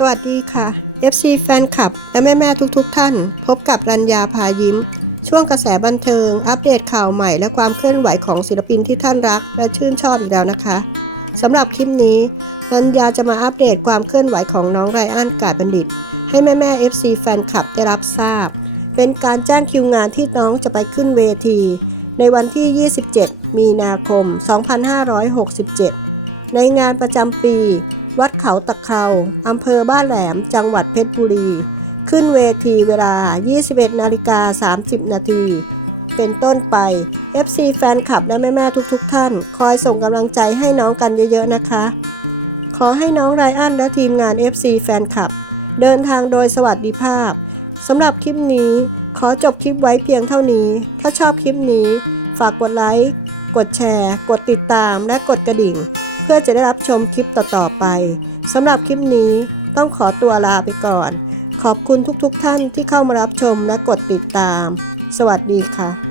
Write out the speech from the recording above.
สวัสดีค่ะ FC แฟนคลับ และแม่ๆทุกๆทท่าน พบกับรัญญาพายิ้ม ช่วงกระแสบันเทิง อัปเดตข่าวใหม่และความเคลื่อนไหวของศิลปินที่ท่านรัก และชื่นชอบอีกแล้วนะคะสำหรับคลิปนี้ รัญญาจะมาอัปเดตความเคลื่อนไหวของน้องไรอันกาดบัณฑิต ให้แม่ๆ FC แฟนคลับได้รับทราบ เป็นการแจ้งคิวงานที่น้องจะไปขึ้นเวที ในวันที่ 27 มีนาคม 2567 ในงานประจำปี วัดเขาตะเคราอำเภอบ้านแหลม จังหวัดเพชรบุรี ขึ้นเวทีเวลา 21 นาฬิกา 30 นาที เป็นต้นไป FC แฟนคลับและแม่ๆทุกๆ ท่าน คอยส่งกำลังใจให้น้องกันเยอะๆนะคะ ขอให้น้องไรอันและทีมงาน FC แฟนคลับ เดินทางโดยสวัสดิภาพสำหรับคลิปนี้ขอจบคลิปไว้เพียงเท่านี้ ถ้าชอบคลิปนี้ ฝากกดไลค์ กดแชร์ กดติดตาม และกดกระดิ่ง พื่อจะได้รับชมคลิปต่อๆไปสำหรับคลิปนี้ต้องขอตัวลาไปก่อน ขอบคุณทุกๆทท่านที่เข้ามารับชมและกดติดตาม สวัสดีค่ะ